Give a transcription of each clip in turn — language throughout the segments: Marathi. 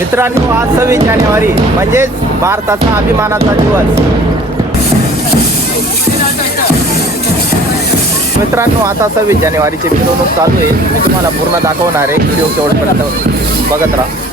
मित्रांनो आज सव्वीस जानेवारी म्हणजेच भारताचा अभिमानाचा दिवस. मित्रांनो आता सव्वीस जानेवारीची मिरवणूक चालू आहे. मी तुम्हाला पूर्ण दाखवणार आहे. व्हिडिओ शेवटपर्यंत बघत राहा.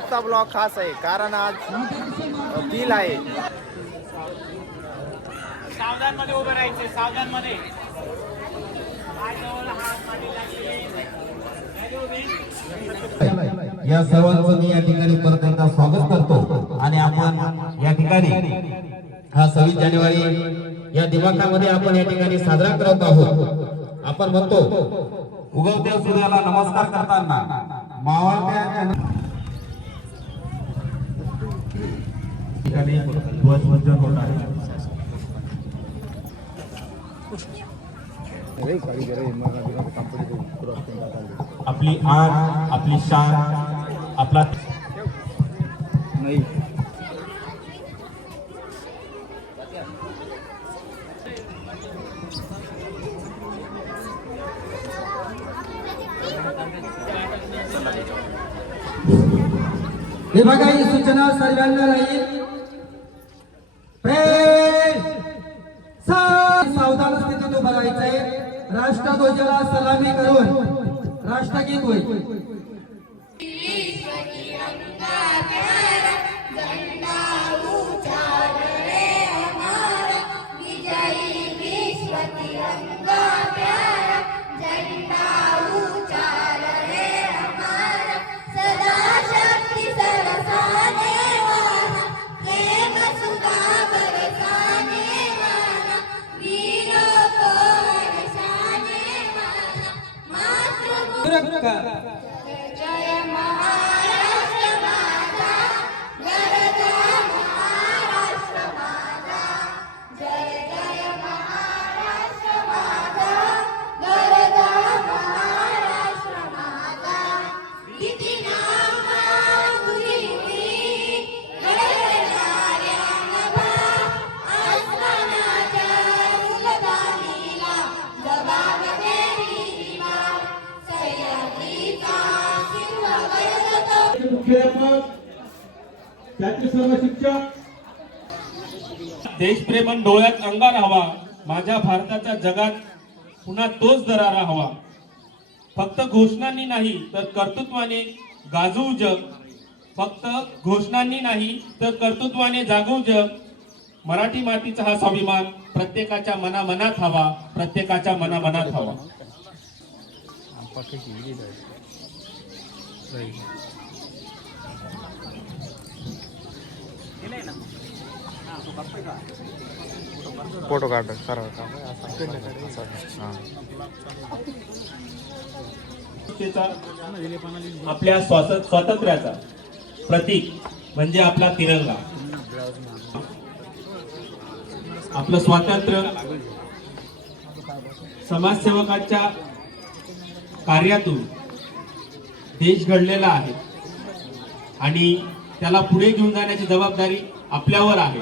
आजचा ब्लॉग खास आहे कारण आज बिल आहे. सावधानमध्ये उभे राहायचे सावधानमध्ये या सर्वांचं मी या ठिकाणी परत एकदा स्वागत करतो. आणि आपण या ठिकाणी हा सव्वीस जानेवारी या दिमाखामध्ये आपण या ठिकाणी साजरा करत आहोत. आपण म्हणतो उगवत्या सूर्याला नमस्कार करताना मावळत्या ठिकाणी ध्वजवंदन होत आहे. आपली आण आपली शान आपला हे बघा ही सूचना सर्वांना राहील राष्ट्रध्वजाला सलामी करून राष्ट्रगीत होईल સુરક્ષા. त्याचे सर्व शिक्षक. देशप्रेमन डोळ्यात अंगार हवा. माझ्या भारताच्या जगात पुन्हा तोच दरारा हवा. फक्त घोषणांनी नाही तर कर्तृत्वाने गाजवू जग. फक्त घोषणांनी नाही तर कर्तृत्वाने जागवू जग. मराठी मातीचा हा स्वाभिमान प्रत्येकाच्या मनामनात हवा. प्रत्येकाच्या मनामनात हवा. फोटो काढ करा. आपल्या स्वात- स्वातंत्र्याचा प्रतीक म्हणजे आपला तिरंगा. आपलं स्वातंत्र्य समाजसेवकाच्या कार्यातून देश घडलेला आहे. आणि त्याला पुढे घेऊन जाण्याची जबाबदारी आपल्यावर आहे.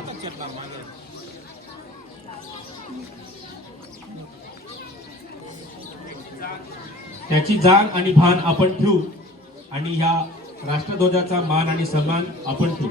त्याची जाण आणि भान आपण ठेवू आणि ह्या राष्ट्रध्वजाचा मान आणि सन्मान आपण ठेवू.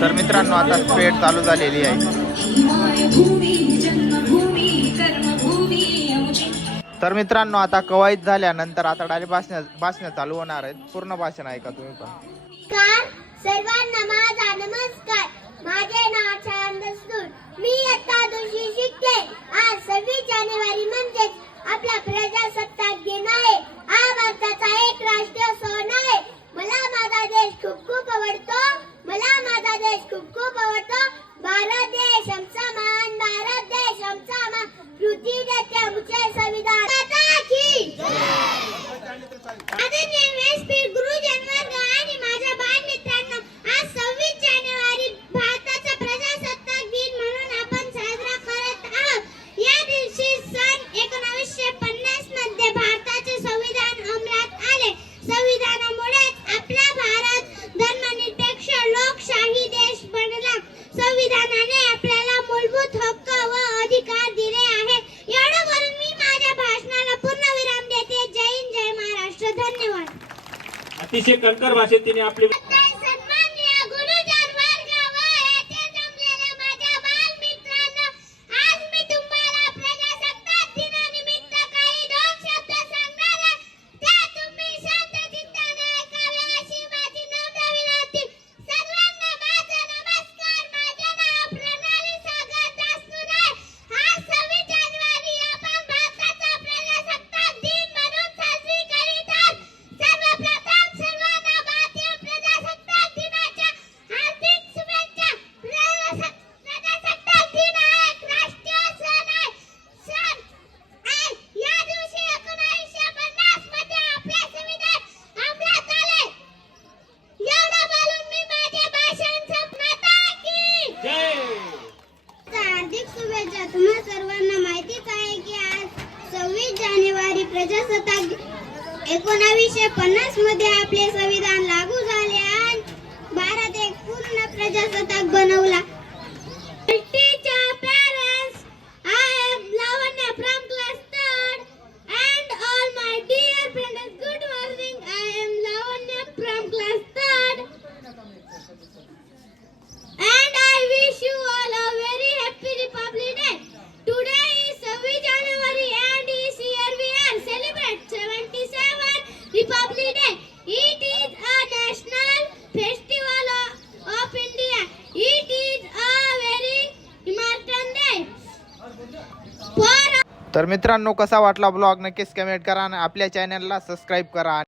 तर मित्रांनो आता पेट चालू झालेली आहे. तर मित्रांनो आता कवायत झाल्यानंतर आता डायरेक्ट भाषण भाषणं चालू होणार आहेत. पूर्ण भाषण ऐका तुम्ही पण. जी कंकर वाचे तिने आपली पन्नासमध्ये आपले तर मित्रांनो कसा वाटला ब्लॉग? नक्कीच कमेंट करा आणि आपल्या चॅनलला सबस्क्राईब करा.